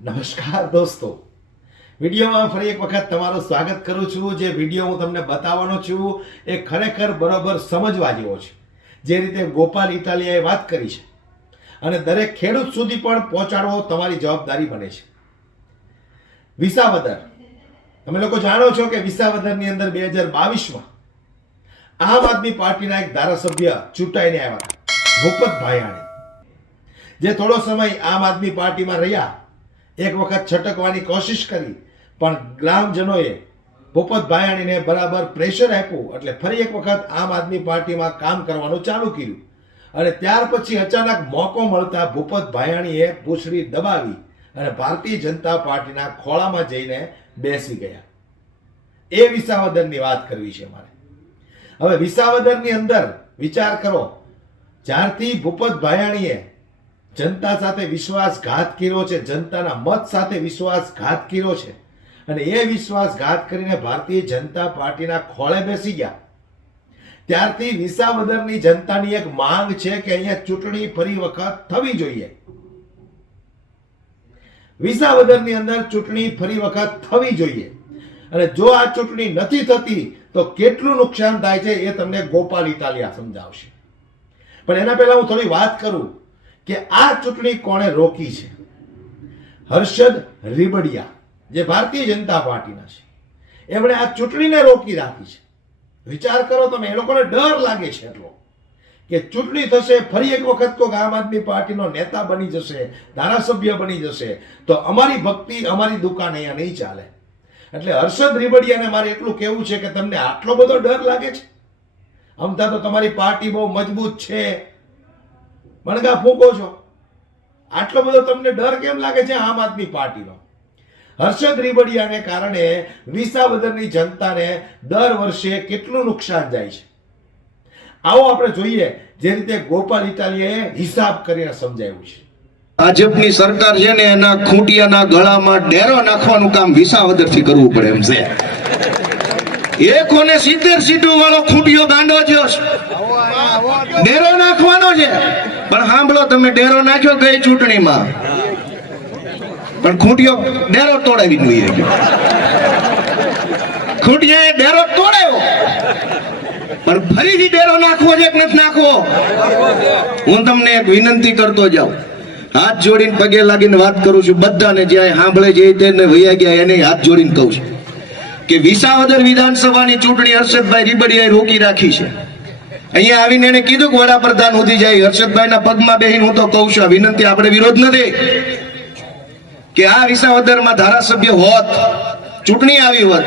નમસ્કાર દોસ્તો, વિડીયોમાં ફરી એક વખત તમારું સ્વાગત કરું છું। જે વિડીયો હું તમને બતાવવાનો છું એ ખરેખર બરોબર સમજવા જેવો છે। જે રીતે ગોપાલ ઇટાલિયાએ વાત કરી છે અને દરેક ખેડૂત સુધી પણ પહોંચાડવો તમારી જવાબદારી બને છે। વિસાવદર, તમે લોકો જાણો છો કે વિસાવદરની અંદર 2022માં આમ આદમી પાર્ટીના એક ધારાસભ્ય ચૂંટાઈને આવ્યા હતા, ભૂપત ભાયાણી, જે થોડો સમય આમ આદમી પાર્ટીમાં રહ્યા, એક વખત છટકવાની કોશિશ કરી, પણ ગ્રામજનોએ ભૂપત ભાયાણીને બરાબર પ્રેશર આપ્યું એટલે ફરી એક વખત આમ આદમી પાર્ટીમાં કામ કરવાનું ચાલુ કર્યું અને ત્યાર પછી અચાનક મોકો મળતા ભૂપત ભાયાણીએ પૂંછડી દબાવી અને ભારતીય જનતા પાર્ટીના ખોળામાં જઈને બેસી ગયા। એ વિસાવદરની વાત કરવી છે મારે। હવે વિસાવદરની અંદર વિચાર કરો, જ્યારથી ભૂપત ભાયાણીએ જનતા સાથે વિશ્વાસઘાત કર્યો છે, જનતાના મત સાથે વિશ્વાસઘાત કર્યો છે અને એ વિશ્વાસઘાત કરીને ભારતીય જનતા પાર્ટીના ખોળે બેસી ગયા, ત્યારથી વિસાવદરની જનતાની એક માંગ છે કે અહીંયા ચૂંટણી ફરી વખત થવી જોઈએ। વિસાવદરની અંદર ચૂંટણી ફરી વખત થવી જોઈએ અને જો આ ચૂંટણી નથી થતી તો કેટલું નુકસાન થાય છે એ તમને ગોપાલ ઇટાલિયા સમજાવશે। પણ એના પહેલા હું થોડી વાત કરું કે આ ચૂંટણી કોણે રોકી છે। હર્ષદ રીબડિયા, જે ભારતીય જનતા પાર્ટીના છે, એમણે આ ચૂંટણીને રોકી રાખી છે। વિચાર કરો તમે, એ લોકોને ડર લાગે છે એટલો કે ચૂંટણી થશે, ફરી એક વખત કોઈ આમ આદમી પાર્ટીનો નેતા બની જશે, ધારાસભ્ય બની જશે તો અમારી ભક્તિ, અમારી દુકાન અહીંયા નહીં ચાલે। એટલે હર્ષદ રીબડિયાને મારે એટલું કહેવું છે કે તમને આટલો બધો ડર લાગે છે? અમથા તો તમારી પાર્ટી બહુ મજબૂત છે, મણગા ફૂંકો છો, આટલો બધો તમને ડર કેમ લાગે છે આમ આદમી પાર્ટીનો? હર્ષદ રીબડિયાને કારણે વિસાવદરની જનતાને દર વર્ષે કેટલું નુકસાન જાય છે, આવો આપણે જોઈએ જે રીતે ગોપાલ ઇટાલિયાએ હિસાબ કરીને સમજાવ્યું છે। ભાજપની સરકાર છે ને એના ખૂંટિયાના ગળામાં ડેરો નાખવાનું કામ વિસાવદરથી કરવું પડે એમ છે। 170 સીટો વાળો ખૂંટિયો ગાંડો થયો છે, ડેરો નાખવાનો છે। પણ સાંભળો, તમે ડેરો નાખ્યો ગઈ ચૂંટણીમાં, પણ ખૂંટિયો ડેરો તોડાવી જોઈએ, ખૂંટિયાએ ડેરો તોડાવ્યો, પણ ફરીથી ડેરો નાખવો છે કે નથી નાખવો? હું તમને એક વિનંતી કરતો જાઉં, હાથ જોડીને પગે લાગીને વાત કરું છું બધાને, જ્યાં સાંભળે જે તેને વૈયા ગયા એને હાથ જોડીને કહું છું કે વિસાવદર વિધાનસભાની ચૂંટણી હર્ષદભાઈ રીબડિયાએ રોકી રાખી છે। અહીંયા આવીને એને કીધું કે વડાપ્રધાન ઉધી જાય, હર્ષદભાઈના પગમાં બેહીને હું તો કહું છું, આ વિનંતી આપણે વિરોધ નથી કે આ વિસાવદરમાં ધારાસભ્ય હોત, ચૂંટણી આવી હોત,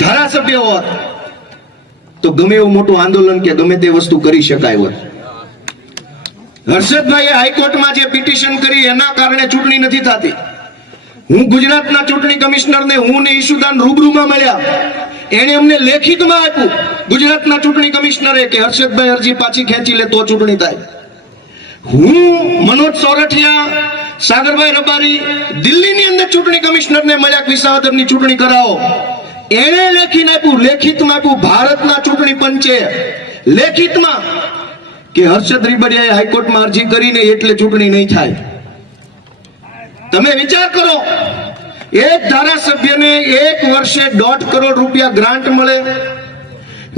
ધારાસભ્ય હોત તો ગમે એવું મોટું આંદોલન કે ગમે તે વસ્તુ કરી શકાય હોત। હર્ષદભાઈએ હાઈકોર્ટમાં જે પિટિશન કરી એના કારણે ચૂંટણી નથી થતી। હું ગુજરાતના ચૂંટણી કમિશનરને, હું ને ઈશુદાન રૂબરૂમાં મળ્યા, એને અમને લેખિતમાં આપ્યું ગુજરાતના ચૂંટણી કમિશનરે કે હર્ષદભાઈ અરજી પાછી ખેંચી લે તો ચૂંટણી થાય। હું મનોજ સોરઠિયા, સાગરભાઈ રબારી દિલ્હીની અંદર ચૂંટણી કમિશનરને મળ્યા કે વિસાવદરની ચૂંટણી કરાવો, એને લેખિતમાં આપ્યું ભારતના ચૂંટણી પંચે લેખિતમાં કે હર્ષદ રીબડિયાએ હાઈકોર્ટમાં અરજી કરીને એટલે ચૂંટણી નહીં થાય। તમે વિચાર કરો, એક ધારાસભ્યને એક વર્ષે 1.5 કરોડ રૂપિયા ગ્રાન્ટ મળે,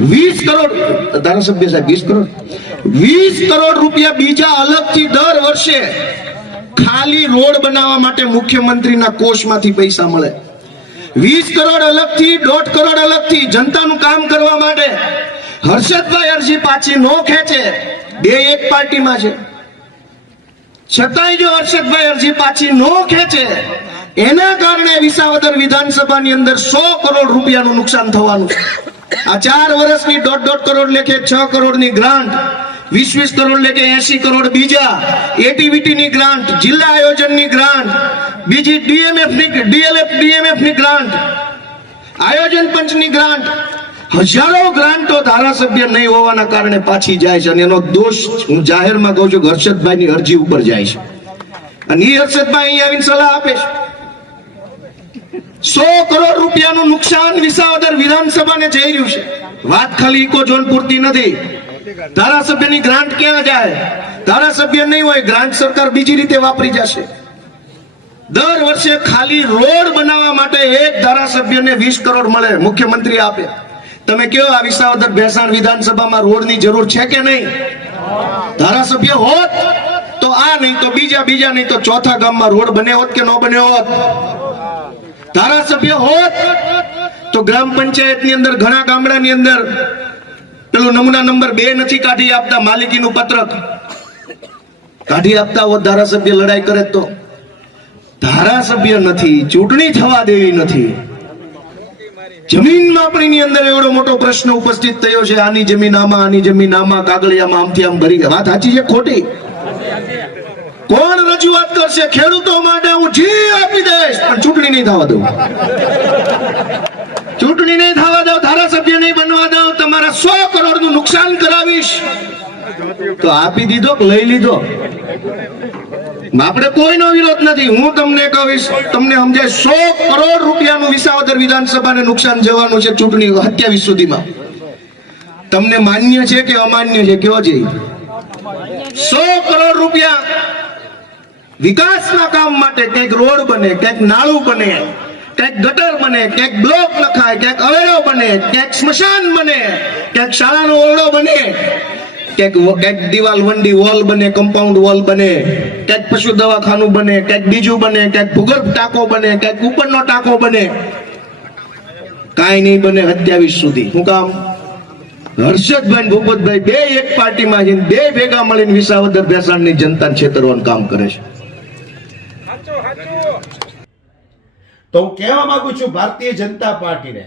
20 કરોડ ધારાસભ્ય સાહેબ 20 કરોડ રૂપિયા બીજા અલગથી દર વર્ષે ખાલી રોડ બનાવવા માટે મુખ્યમંત્રીના કોષમાંથી પૈસા મળે, 20 કરોડ અલગથી, 1.5 કરોડ અલગથી જનતાનું કામ કરવા માટે। હર્ષદભાઈ અરજી પાછી નો ખેંચે, બે એક પાર્ટીમાં છે, છતાંય જો હર્ષદભાઈ અરજી પાછી નો ખેંચે, એના કારણે વિસાવદર વિધાનસભાની અંદર 100 કરોડ રૂપિયાનું નુકસાન થવાનું છે। આ 4 વર્ષની 1.5 કરોડ લેખે 6 કરોડની ગ્રાન્ટ, 20 કરોડ લેખે 80 કરોડ બીજા એટીવીટીની ગ્રાન્ટ, જિલ્લા આયોજનની ગ્રાન્ટ, બીજી ડીએમએફની ગ્રાન્ટ, આયોજન પંચની ગ્રાન્ટ, હજારો ગ્રાન્ટો ધારાસભ્ય નહીં હોવાના કારણે પાછી જાય છે અને એનો દોષ હું જાહેરમાં કહું છું કે હર્ષદભાઈની અરજી ઉપર જાય છે અને એ હર્ષદભાઈ અહીંયા આવીને સલાહ આપે છે। 100 કરોડ રૂપિયાનું નુકસાન વિસાવદર વિધાનસભાને જઈ રહ્યું છે। વાત ખાલી ઇકો ઝોન પૂરતી નથી, ધારાસભ્યની ગ્રાન્ટ ક્યાં જાય? ધારાસભ્ય નહીં હોય, ગ્રાન્ટ સરકાર બીજી રીતે વાપરી જશે। દર વર્ષે ખાલી રોડ બનાવવા માટે એક ધારાસભ્યને 20 કરોડ મળે, મુખ્યમંત્રી આપે. તમે કયો આ વિસાવદર ભેસાણ વિધાનસભામાં રોડની જરૂર છે કે નહીં? ધારાસભ્ય હોત તો આ નહીં તો બીજા નહીં તો ચોથા ગામમાં રોડ બને હોત કે ન બને હોત? ધારાસભ્ય હોત તો ગ્રામ પંચાયતની અંદર ઘણા ગામડાની અંદર પેલું નમૂના નંબર 2 નથી કાઢી આપતા, માલિકીનું પત્રક કાઢી આપતા હોત ધારાસભ્ય લડાઈ કરે તો. ધારાસભ્ય નથી, ચૂંટણી થવા દેવી નથી. જમીન માપણીની અંદર એવડો મોટો પ્રશ્ન ઉપસ્થિત થયો છે, આની જમીન આમાં કાગળિયામાં આમથી આમ ભરી ગયા. વાત સાચી છે ખોટી? કોણ રજૂઆત કરશે? ખેડૂતો માટે હું જી આપી દઈશ, પણ ચૂંટણી નહીં થવા દઉં. ચૂંટણી નહીં થવા દઉં, ધારાસભ્ય નહીં બનવા દઉં. તમારા 100 કરોડનું નુકસાન કરાવીશ. તો આપી દીધો કે લઈ લીધો, આપણે કોઈનો વિરોધ નથી. હું તમને કહીશ, તમને સમજાય, 100 કરોડ રૂપિયાનું વિસાવદર વિધાનસભાને નુકસાન જવાનું છે ચૂંટણી 27 સુધીમાં. તમને માન્ય છે કે અમાન્ય છે? કયો છે? 100 કરોડ રૂપિયા વિકાસના કામ માટે, ક્યાંક રોડ બને, ક્યાંક નાળું બને, ક્યાંક ગટર બને, ક્યાંક બ્લોક નખાય, ક્યાંક અવેડો બને, ક્યાંક સ્મશાન બને, ક્યાંક શાળાનો ઓરડો બને, ક્યાંક દિવાલ વંડી વોલ બને, કમ્પાઉન્ડ વોલ બને, ક્યાંક પશુ દવાખાનું બને, ક્યાંક બીજું બને, ક્યાંક ભૂગર્ભ ટાંકો બને, ક્યાંક ઉપરનો ટાંકો બને. કાંઈ નહીં બને 27 સુધી. શું કામ? હર્ષદભાઈ ભૂપતભાઈ બે એક પાર્ટીમાં જઈને બે ભેગા મળીને વિસાવદર ભેસાણની જનતાને છેતરવાનું કામ કરે છે. તો હું કહેવા માંગુ છું ભારતીય જનતા પાર્ટીને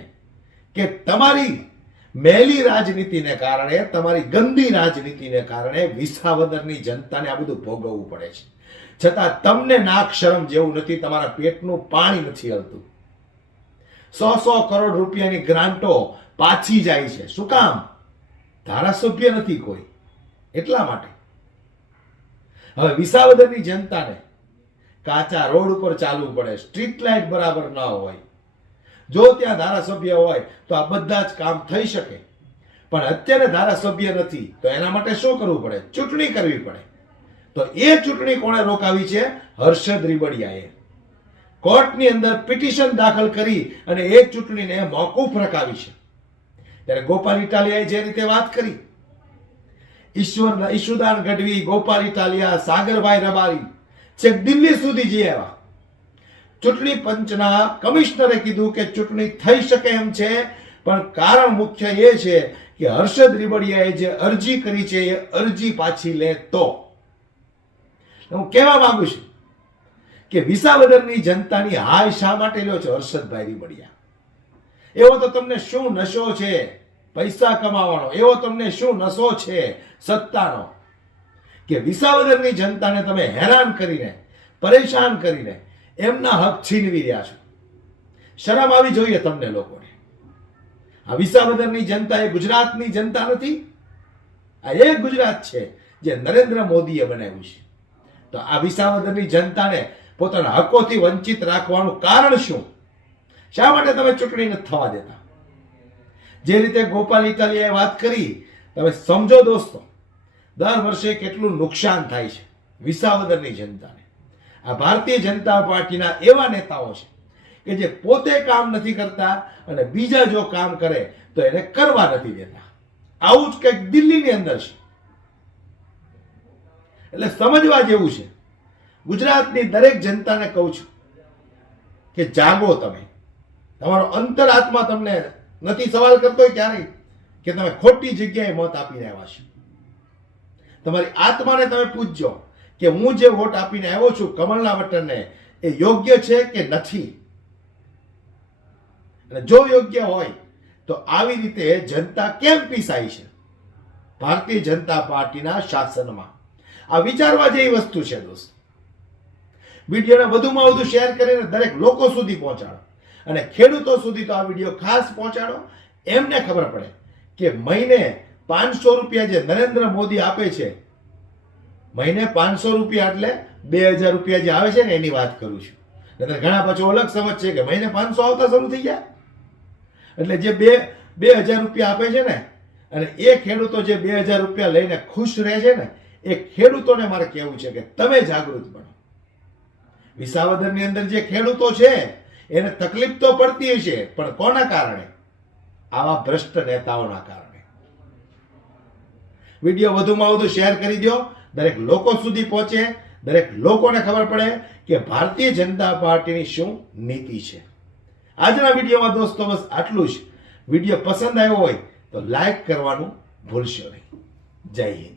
કે તમારી મેલી રાજનીતિને કારણે, તમારી ગંદી રાજનીતિને કારણે વિસાવદરની જનતાને આ બધું ભોગવવું પડે છે. છતાં તમને નાક શરમ જેવું નથી, તમારા પેટનું પાણી નથી હલતું. 100 કરોડ રૂપિયાની ગ્રાન્ટો પાછી જાય છે. શું કામ? ધારાસભ્ય નથી કોઈ, એટલા માટે. હવે વિસાવદરની જનતાને કાચા રોડ ઉપર ચાલવું પડે, સ્ટ્રીટ લાઇટ બરાબર ન હોય. જો ત્યાં ધારાસભ્ય હોય તો આ બધા જ કામ થઈ શકે, પણ અત્યારે ધારાસભ્ય નથી તો એના માટે શું કરવું પડે? ચૂંટણી કરવી પડે. તો એ ચૂંટણી કોણે રોકાવી છે? હર્ષદ રીબડિયાએ કોર્ટની અંદર પિટિશન દાખલ કરી અને એ ચૂંટણીને મોકૂફ રખાવી છે. ત્યારે ગોપાલ ઇટાલિયાએ જે રીતે વાત કરી, ઈશુદાન ગઢવી, ગોપાલ ઇટાલિયા, સાગરભાઈ રબારી છેક દિલ્હી સુધી જઈ આવ્યા. ચૂંટણી પંચના કમિશનરે કીધું કે ચૂંટણી થઈ શકે એમ છે, પણ કારણ મુખ્ય એ છે કે હર્ષદ રીબડિયાએ જે અરજી કરી છે એ અરજી પાછી લે તો. હું કહેવા માંગુ છું કે વિસાવદરની જનતાની હાય શા માટે લ્યો છો હર્ષદભાઈ રીબડિયા? એવો તો તમને શું નશો છે પૈસા કમાવાનો? એવો તમને શું નશો છે સત્તાનો કે વિસાવદરની જનતાને તમે હેરાન કરીને, પરેશાન કરીને એમના હક છીનવી રહ્યા છો? શરમ આવી જોઈએ તમને લોકોને. આ વિસાવદરની જનતા એ ગુજરાતની જનતા નથી. આ એ ગુજરાત છે જે નરેન્દ્ર મોદીએ બનાવ્યું છે. તો આ વિસાવદરની જનતાને પોતાના હકોથી વંચિત રાખવાનું કારણ શું? શા માટે તમે ચૂંટણી નથી થવા દેતા? જે રીતે ગોપાલ ઇટાલિયાએ વાત કરી, તમે સમજો દોસ્તો, દર વર્ષે કેટલું નુકસાન થાય છે વિસાવદરની જનતાને. આ ભારતીય જનતા પાર્ટીના એવા નેતાઓ છે કે જે પોતે કામ નથી કરતા અને બીજા જો કામ કરે તો એને કરવા નથી દેતા. આવું જ કંઈક દિલ્હીની અંદર છે. એટલે સમજવા જેવું છે. ગુજરાતની દરેક જનતાને કહું છું કે જાગો. તમે, તમારો અંતરાત્મા તમને નથી સવાલ કરતો ક્યારેય કે તમે ખોટી જગ્યાએ મત આપીને આવ્યા છો. તમારી આત્માને તમે પૂછજો કે હું જે વોટ આપીને આવ્યો છું કમળના બટનને, એ યોગ્ય છે કે નથી? અને જો યોગ્ય હોય તો આવી રીતે જનતા કેમ પીસાય છે ભારતીય જનતા પાર્ટીના શાસનમાં? આ વિચારવા જેવી વસ્તુ છે દોસ્તો. વિડીયોને વધુમાં વધુ શેર કરીને દરેક લોકો સુધી પહોંચાડો અને ખેડૂતો સુધી તો આ વિડીયો ખાસ પહોંચાડો. એમને ખબર પડે કે મહિને 500 રૂપિયા જે નરેન્દ્ર મોદી આપે છે, મહિને 500 રૂપિયા એટલે 2000 રૂપિયા જે આવે છે ને એની વાત કરું છું. નહીંતર ઘણા પાછો અલગ સમજ છે કે મહિને 500 આવતા શરૂ થઈ ગયા. એટલે જે 2000 રૂપિયા આપે છે ને, અને એ ખેડૂતો જે 2000 રૂપિયા લઈને ખુશ રહે છે ને, એ ખેડૂતોને મારે કહેવું છે કે તમે જાગૃત બનો. વિસાવદરની અંદર જે ખેડૂતો છે એને તકલીફ તો પડતી હશે, પણ કોના કારણે? આવા ભ્રષ્ટ નેતાઓના કારણે. વિડીયો વધુમાં વધુ શેર કરી દો, દરેક લોકો સુધી પહોંચે, દરેક લોકોને ખબર પડે કે ભારતીય જનતા પાર્ટીની શું નીતિ છે. આજના વિડીયોમાં દોસ્તો બસ આટલું જ. વિડીયો પસંદ આવ્યો હોય તો લાઈક કરવાનું ભૂલશો નહીં. જય હિન્દ.